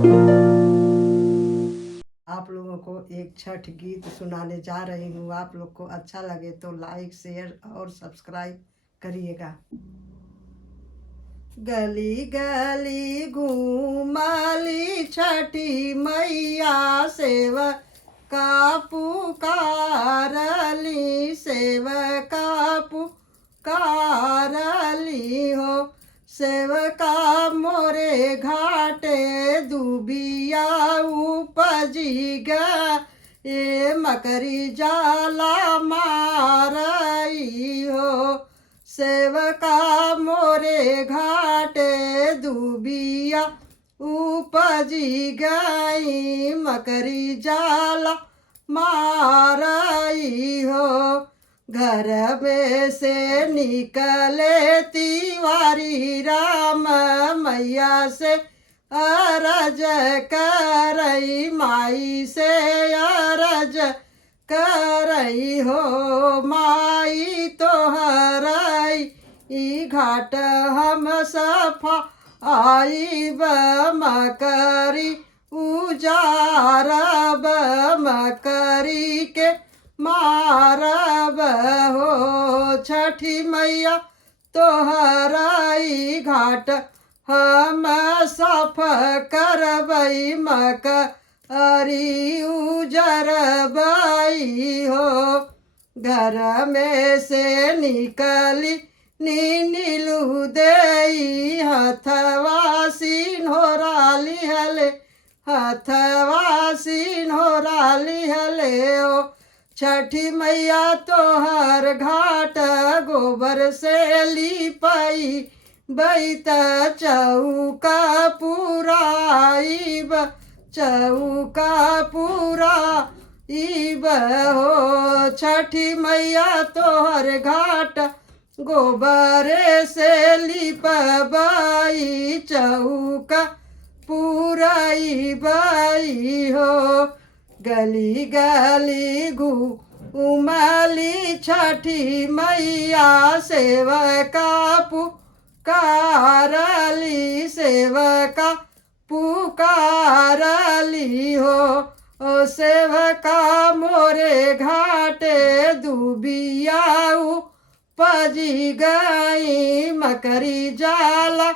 आप लोगों को एक छठ गीत सुनाने जा रही हूँ। आप लोग को अच्छा लगे तो लाइक शेयर और सब्सक्राइब करिएगा। गली गली घूमली छठी मैया सेवका पुकारली, सेवका पुकारली हो। सेवका मोरे घाटे दुबिया उपजी गा, ये मकरी जाला मारई हो। सेवका मोरे घाटे दुबिया उपजी गई, मकरी जाला मारई हो। घर में से निकले तिवारी राम मैया से अरज करई, माई से अरज करई हो। माई तोहरई ई घाट हम सफा आईब, मकरी उजारब, मकरी के मारब हो। छठी मैया तोहरई घाट हम साफ करबई, मकरी उजरबई हो। घर में से निकली नीलू देई, हथवा सिन्होरा लिहले, हथवा सिन्होरा लिहले ओ। छठी मैया तोहर घाट गोबर से लिपाई, बैत चौका पुराईब, चौका पुराईब हो। छठी मैया तोहर घाट गोबर से लिपबई, चौका पुराईब हो। गली गली घूमली छठी मैया सेवका पुकारली, सेवका पुकारली हो। ओ सेवका मोरे घाटे दुबिया उपजी गई, मकरी जाला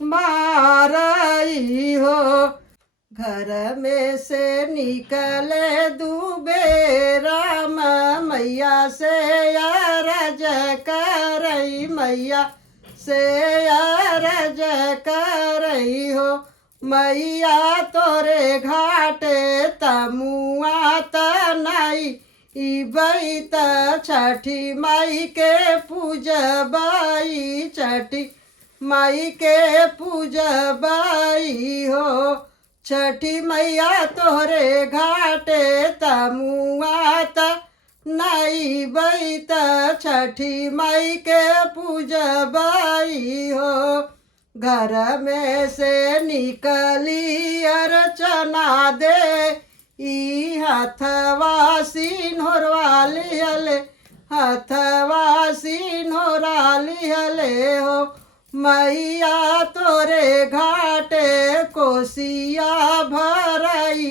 मारई हो। घर में से निकले दुबे राम मैया से अरज करई, मैया से अरज करई हो। मैया तोरे घाटे तमुआ तनाई, बैत छठी माई के पूजबई, छठी माई के पूजबई हो। छठी मैया तोहरे घाटे तमुआ तनाई, बैत छठी माई के पूजबई हो। घर में से निकली अर्चना दे ई, हथवा सिन्होरवा लिहले, हथवा सिन्होरा लिहले हो। मैया तोरे घाटे कोसिया भरई,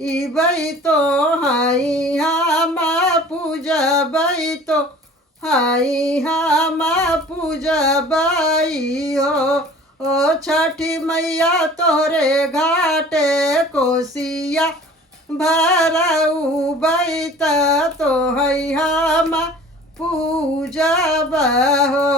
इबई तो हाई हम पूजबई, तो हाई हम पूजबई हो। ओ छठी मैया तोरे घाटे कोसिया भरऊ, बैत तो हई हम पूजब हो।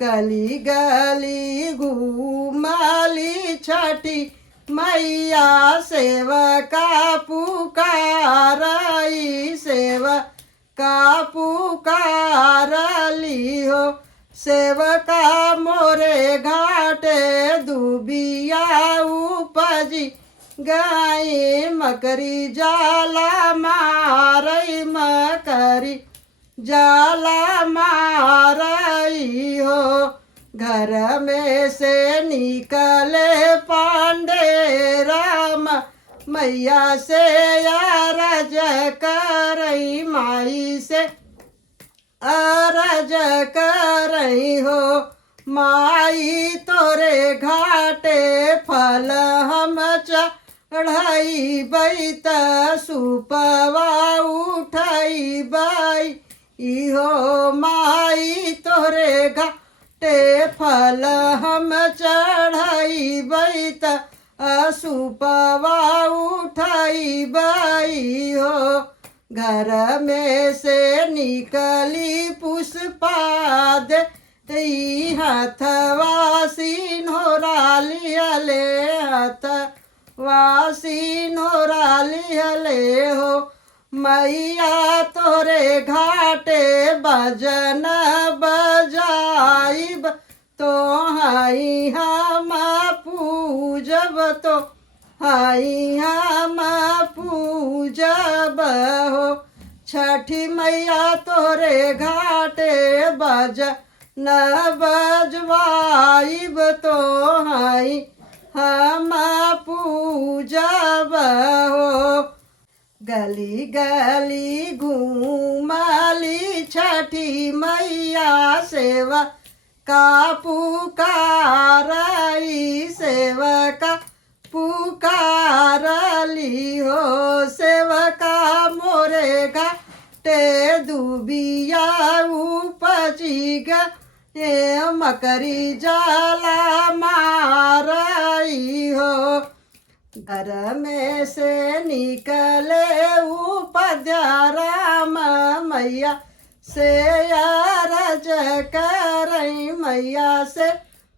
गली गली घूमली छठी मैया सेवका पुकारई, सेवका पुकारली हो। सेवका मोरे घाटे दुबिया उपजी गई, मकरी जाला मारई, मकरी जाला मारई हो। घर में से निकले पांडे राम मैया से अरज करई, माई से अरज करई हो। माई तोरे घाटे फल हम चढ़ाई बई त सुपवा उठाई बई इहो माई तोरे घाटे फल हम चढ़ाई बई त सुपवा उठाई बई हो। घर में से निकली पुष्पाद हथवा सिन्होरा लिहले हथवा सिन्होरा लिहले हो। मैया तोरे घाटे बजन बजाइब तो हाई हम पूजब तो हाई हम पूजब हो। छठी मैया तोरे घाटे बजन बजवाइब तो हाई हम पूजब हो। गली गली घूमली छठी मैया सेवा का पुकारई सेवका पुकारली हो। सेवका मोरे घाटे दुबिया उपजी गे मकरी जाला मारई हो। घर में से निकले उपद्याराम मैया से अरज करई मैया से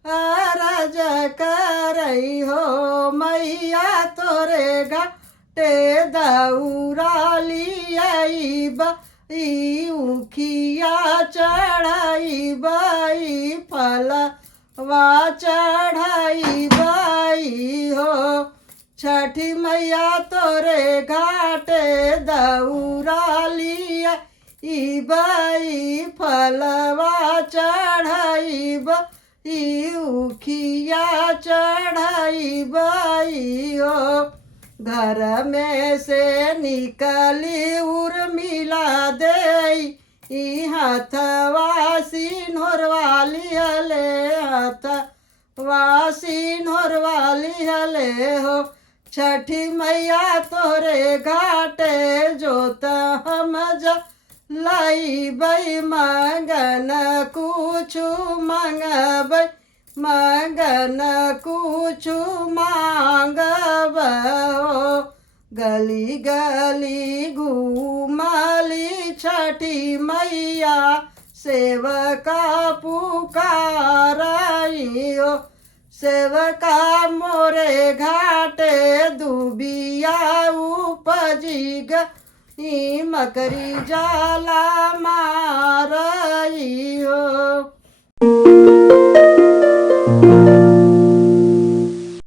अरज करई हो। मैया तोरे घाटे दौरा लियाई बई उखिया चढ़ाई बई फलवा चढ़ाई बई हो। छठी मैया तोरे घाटे दौरा लिया बई फलवा चढ़ाई बई उखिया चढ़ाई बई हो। घर में से निकली उर्मिला देई हथवा सिन्होरवा लिहले हथवा सिन्होरवा लिहले हो। छठी मैया तोरे घाटे जोत हम लाई बई मंगन कुछु मंगबई मंगन कुछु मांगब हो। गली गली घूमली छठी मैया सेवका पुकारई हो। सेवका मोरे घाटे दुबिया उपजी गई मकरी जाला मारई हो।